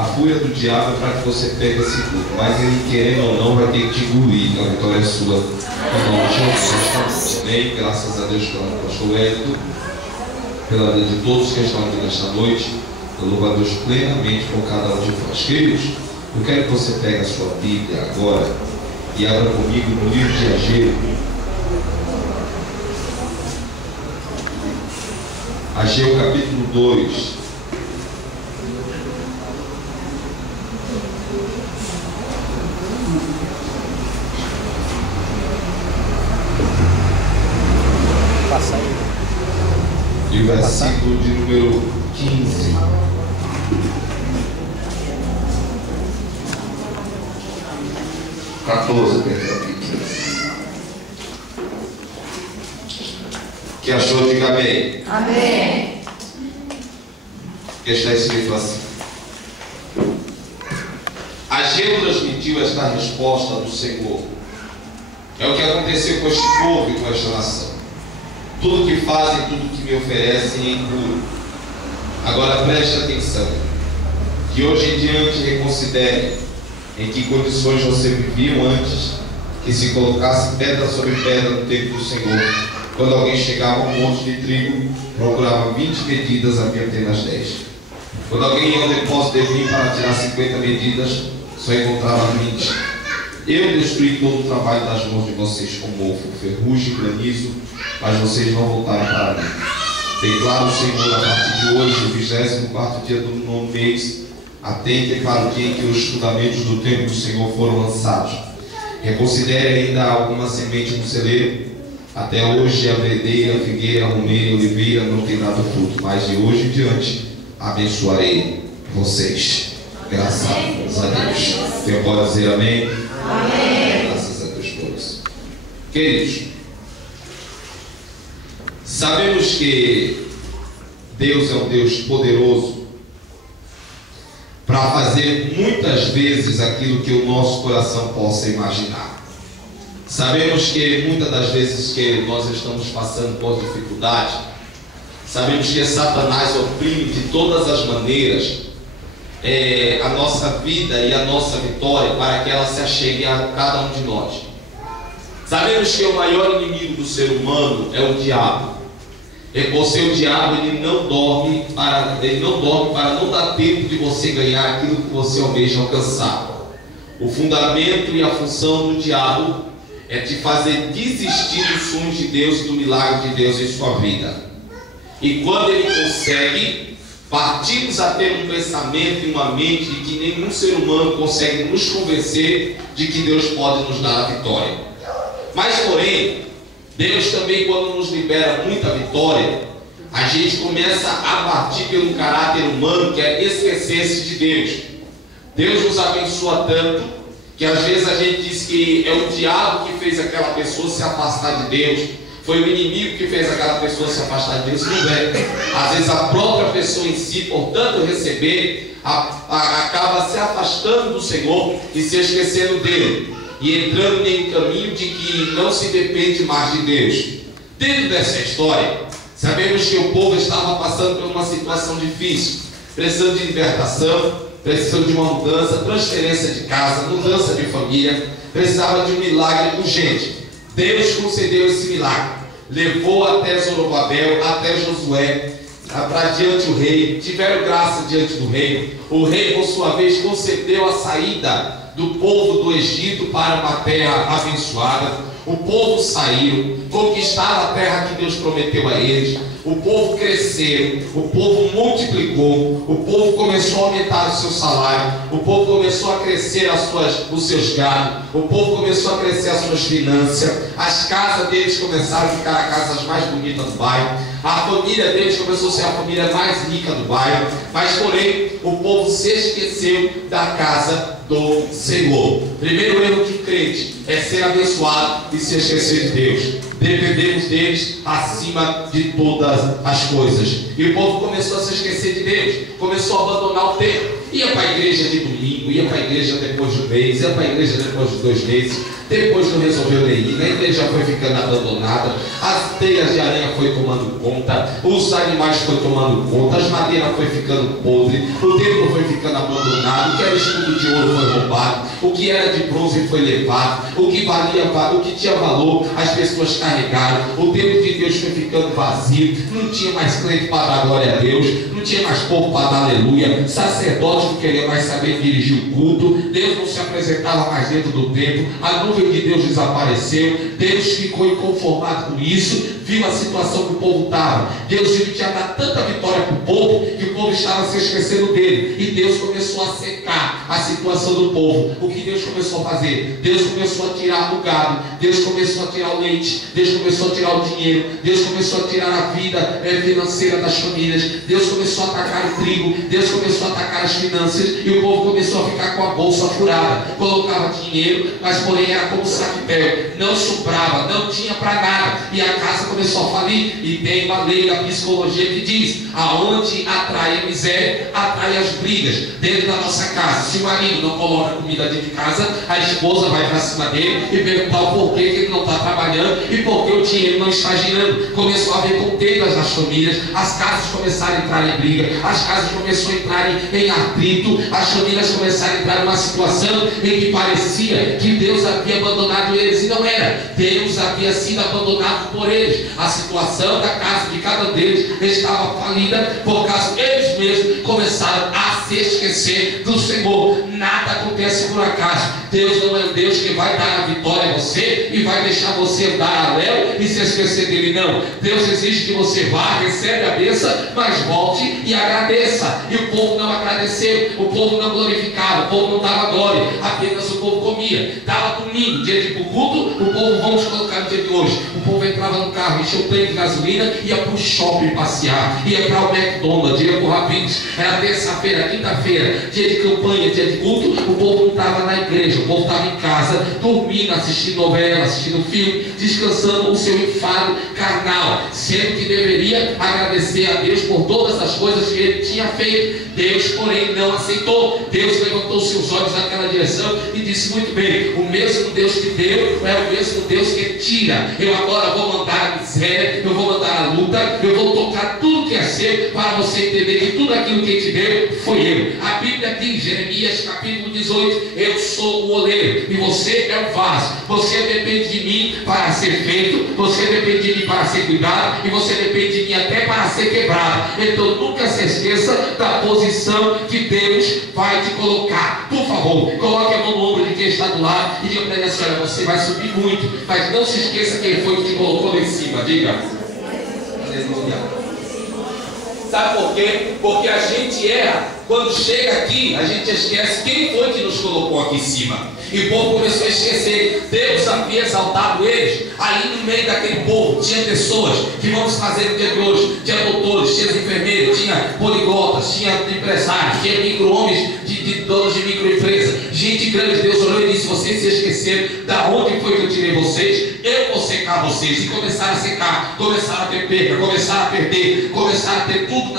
a fúria do diabo para que você pegue esse culto, mas ele, querendo ou não, vai ter que te engolir. A vitória é sua. Em nome de Jesus. Amém. Graças a Deus pelo pastor Hélio, pela vida de todos que estão aqui nesta noite. Eu louvo a Deus plenamente por cada um de vós. Queridos, eu quero que você pegue a sua Bíblia agora e abra comigo no livro de Ageu. Ageu capítulo 2. E o versículo de número 15. Que achou, diga amém. Amém. Que está escrito assim: Ageu transmitiu esta resposta do Senhor. É o que aconteceu com este povo e com esta nação. Tudo que fazem, tudo que me oferecem é impuro. Agora preste atenção, que hoje em diante reconsidere em que condições você vivia antes que se colocasse pedra sobre pedra no templo do Senhor. Quando alguém chegava a um monte de trigo, procurava 20 medidas, havia apenas 10. Quando alguém ia ao depósito de vinho para tirar 50 medidas, só encontrava 20. Eu destruí todo o trabalho das mãos de vocês com mofo, ferrugem e granizo, mas vocês não voltaram para mim. Declara o Senhor, a partir de hoje, o 24º dia do 9º mês, atentem para o dia em que os fundamentos do templo do Senhor foram lançados. Reconsidere ainda alguma semente no celeiro. Até hoje a verdeira, a figueira, a romeira e a oliveira não tem dado fruto, mas de hoje em diante abençoarei vocês. Graças a Deus. Quem pode dizer amém? Amém. Graças a Deus por isso. Queridos, sabemos que Deus é um Deus poderoso para fazer muitas vezes aquilo que o nosso coração possa imaginar. Sabemos que muitas das vezes que nós estamos passando por dificuldade, sabemos que Satanás oprime de todas as maneiras a nossa vida e a nossa vitória para que ela se achegue a cada um de nós. Sabemos que o maior inimigo do ser humano é o diabo. E você, o diabo, ele não dorme para não dar tempo de você ganhar aquilo que você almeja alcançar. O fundamento e a função do diabo é te fazer desistir dos sonhos de Deus e do milagre de Deus em sua vida. E quando ele consegue, partimos a ter um pensamento e uma mente de que nenhum ser humano consegue nos convencer de que Deus pode nos dar a vitória. Mas porém, Deus também, quando nos libera muita vitória, a gente começa a partir pelo caráter humano, que é esquecer-se de Deus. Deus nos abençoa tanto que às vezes a gente diz que é o diabo que fez aquela pessoa se afastar de Deus, foi o inimigo que fez aquela pessoa se afastar de Deus. Não é. Às vezes a própria pessoa em si, por tanto receber, acaba se afastando do Senhor e se esquecendo dele, e entrando em um caminho de que não se depende mais de Deus. Dentro dessa história, sabemos que o povo estava passando por uma situação difícil, precisando de libertação, precisando de uma mudança, transferência de casa, mudança de família, precisava de um milagre urgente. Deus concedeu esse milagre, levou até Zorobabel, até Josué, para diante do rei, tiveram graça diante do rei. O rei, por sua vez, concedeu a saída do povo do Egito para uma terra abençoada. O povo saiu, conquistaram a terra que Deus prometeu a eles. O povo cresceu, o povo multiplicou, o povo começou a aumentar o seu salário, o povo começou a crescer os seus gados, o povo começou a crescer as suas finanças, as casas deles começaram a ficar as casas mais bonitas do bairro, a família deles começou a ser a família mais rica do bairro. Mas porém, o povo se esqueceu da casa do Senhor. Primeiro erro de crente é ser abençoado e se esquecer de Deus. Dependemos deles acima de todas as coisas. E o povo começou a se esquecer de Deus, começou a abandonar o templo. Ia para a igreja de domingo, ia para a igreja depois de um mês, ia para a igreja depois de 2 meses, depois não resolveu nem ir, a igreja foi ficando abandonada, as teias de aranha foi tomando conta, os animais foi tomando conta, as madeiras foi ficando podre, o templo foi ficando abandonado. assassinado, o que era escudo de ouro foi roubado, o que era de bronze foi levado, o que tinha valor as pessoas carregaram, o templo de Deus foi ficando vazio, não tinha mais crente para dar glória a Deus, não tinha mais povo para dar aleluia, sacerdote não queria mais saber dirigir o culto, Deus não se apresentava mais dentro do templo, a nuvem de Deus desapareceu, Deus ficou inconformado com isso, viu a situação que o povo estava, Deus viu que tinha dado tanta vitória para o povo, que o povo estava se esquecendo dele, e Deus começou a secar a situação do povo. O que Deus começou a fazer? Deus começou a tirar o gado, Deus começou a tirar o leite, Deus começou a tirar o dinheiro, Deus começou a tirar a vida financeira das famílias, Deus começou a atacar o trigo, Deus começou a atacar as finanças, e o povo começou a ficar com a bolsa furada, colocava dinheiro, mas porém era como saquetel, não sobrava, não tinha para nada, e a casa começou a falir. E tem uma lei da psicologia que diz: aonde atrai a miséria, atrai as brigas. Dentro da nossa casa, se o marido não coloca comida dentro de casa, a esposa vai para cima dele e perguntar o porquê que ele não está trabalhando e por que o dinheiro não está girando. Começou a haver contendas nas famílias, as casas começaram a entrar em briga, as casas começaram a entrar em atrito, as famílias começaram a entrar numa situação em que parecia que Deus havia abandonado eles, e não era. Deus havia sido abandonado por eles. A situação da casa de cada um deles estava falida por causa que eles mesmos começaram a se esquecer do Senhor. Nada acontece por acaso. Deus não é um Deus que vai dar a vitória a você e vai deixar você andar a léu e se esquecer dele, não. Deus exige que você vá, recebe a bênção, mas volte e agradeça. E o povo não agradeceu, o povo não glorificava, o povo não dava glória, apenas o povo comia. Dava domingo, dia de ir para o culto, o povo, vamos colocar no dia de hoje, o povo entrava no carro, encheu o tanque de gasolina, ia para o shopping passear, ia para o McDonald's, ia para o Habib's. Era terça-feira, quinta-feira, dia de campanha, dia de culto, o povo não estava na igreja, o povo estava em casa, dormindo, assistindo novela, assistindo filme, descansando o seu enfado carnal, sendo que deveria agradecer a Deus por todas as coisas que ele tinha feito. Deus, porém, não aceitou. Deus levantou seus olhos naquela direção e disse: muito bem, o mesmo Deus que deu é o mesmo Deus que tira. Eu agora vou mandar a miséria, eu vou mandar a luta, eu vou tocar tudo que é seu, para você entender que tudo aquilo que te deu foi eu. A Bíblia diz, Jeremias capítulo 18, eu sou o oleiro e você é o vaso. Você depende de mim para ser feito, você depende de mim para ser cuidado, e você depende de mim até para ser quebrado. Então nunca se esqueça da posição que Deus vai te colocar. Por favor, coloque a mão no ombro de quem está do lado e diga para ele assim: olha, você vai subir muito, mas não se esqueça quem foi que te colocou lá em cima. Diga. Aleluia. Sabe por quê? Porque a gente erra. Quando chega aqui, a gente esquece quem foi que nos colocou aqui em cima. E o povo começou a esquecer. Deus havia exaltado eles. Ali no meio daquele povo tinha pessoas que vamos fazer no dia de hoje. Tinha doutores, tinha enfermeiros, tinha poliglotas, tinha empresários, tinha micro-homens de donos de microempresa. Gente grande. Deus olhou e disse: vocês se esqueceram da onde foi que eu tirei vocês? Eu vou secar vocês. E começaram a secar, começaram a ter perda, começaram a perder, começaram a ter tudo na